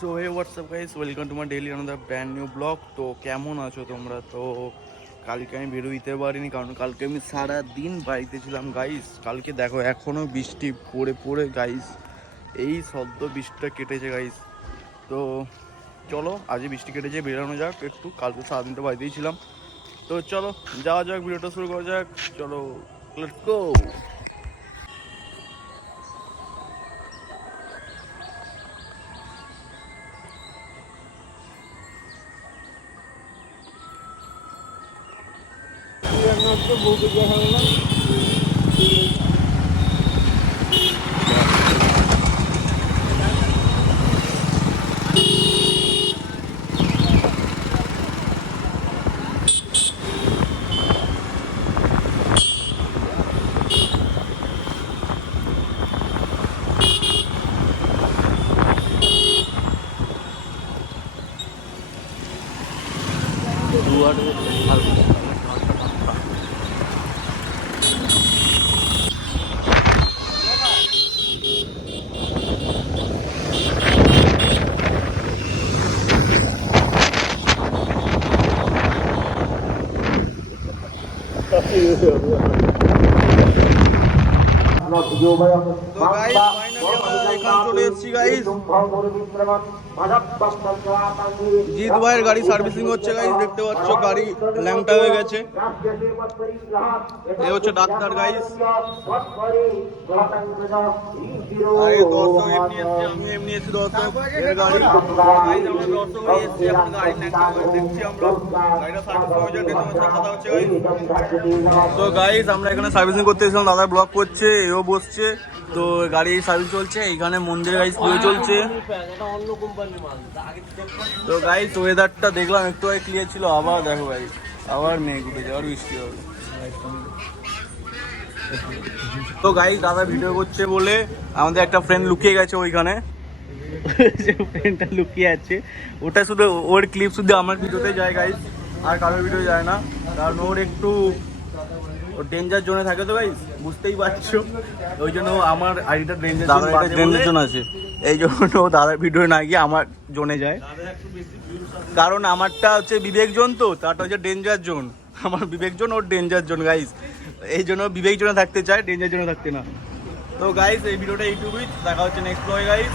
So hey WhatsApp guys, welcome to my daily another brand new blog. তো কেমন আছো তোমরা? তো কালকে আমি বেরো দিতে পারিনি, কারণ কালকে আমি সারা দিন বাড়িতে ছিলাম গাইস। কালকে দেখো এখনও বৃষ্টি পড়ে পড়ে গাইস, এই সদ্য বৃষ্টিটা কেটেছে গাইস। তো চলো, আজকে বৃষ্টি কেটেছে, বেরোনো যাক একটু। কালকে সারাদিন তো বাড়িতেই ছিলাম। তো চলো যাওয়া যাক, ভিডিওটা শুরু করা যাক। চলো, লেটস গো। তো গাইস ফাইনালি আমরা এখানে চলে এসেছি গাইস। জিৎ ভাইয়ের গাড়ি সার্ভিসিং হচ্ছে গাইস, দেখতে পাচ্ছ গাড়ি ল্যাংটা হয়ে গেছে। এ হচ্ছে ডাক্তার গাইস। আরে দর্শক এমনি এসেছে, আমি এমনি এসেছি দর্শক এর গাড়ি। গাইস আমরা দর্শক হয়ে এসেছি, এখন গাড়ি ল্যাংটা হয়ে দেখছি আমরা। গাড়িটা সার্ভিসিং হয়ে যাবে, তোমার সাথে কথা হচ্ছে গাইস। তো গাইস আমরা এখানে সার্ভিসিং করতে এসেছিলাম, দাদা ব্লগ করছে, এও বসছে। তো গাড়ি সার্ভিস চলছে, এইখানে মন্দিরে গাইস পুজো চলছে। তো গাইস ওয়েদারটা দেখলাম একটু আগে ক্লিয়ার ছিল, আবার দেখো গাইস আবার মেঘ উঠেছে, আবার বৃষ্টি হবে। তো গাইস দাদা ভিডিও করছে বলে আমাদের একটা ফ্রেন্ড লুকিয়ে গেছে ওইখানে। যে ফ্রেন্ডটা লুকিয়ে আছে, ওটা শুধু ওর ক্লিপ শুধু আমার ভিডিওতে যায় গাইস, আর কারোর ভিডিও যায় না। কারণ ওর একটু ডেঞ্জার জোনে থাকে তো গাইস, বুঝতেই পারছো। ওই জন্য আমার আইডিটা ডেঞ্জার জোন আছে, এই জন্য দাদার ভিডিও না গিয়ে আমার জোনে যায়। কারণ আমারটা হচ্ছে বিবেক জোন, তো তারটা হচ্ছে ডেঞ্জার জোন। আমার বিবেক জোন, ওর ডেঞ্জার জোন গাইস। এই জন্য বিবেক জোনে থাকতে চায়, ডেঞ্জার জোনে থাকতে না। তো গাইস এই ভিডিওটা এইটুকুই, দেখা হচ্ছে নেক্সট ব্লগে গাইস।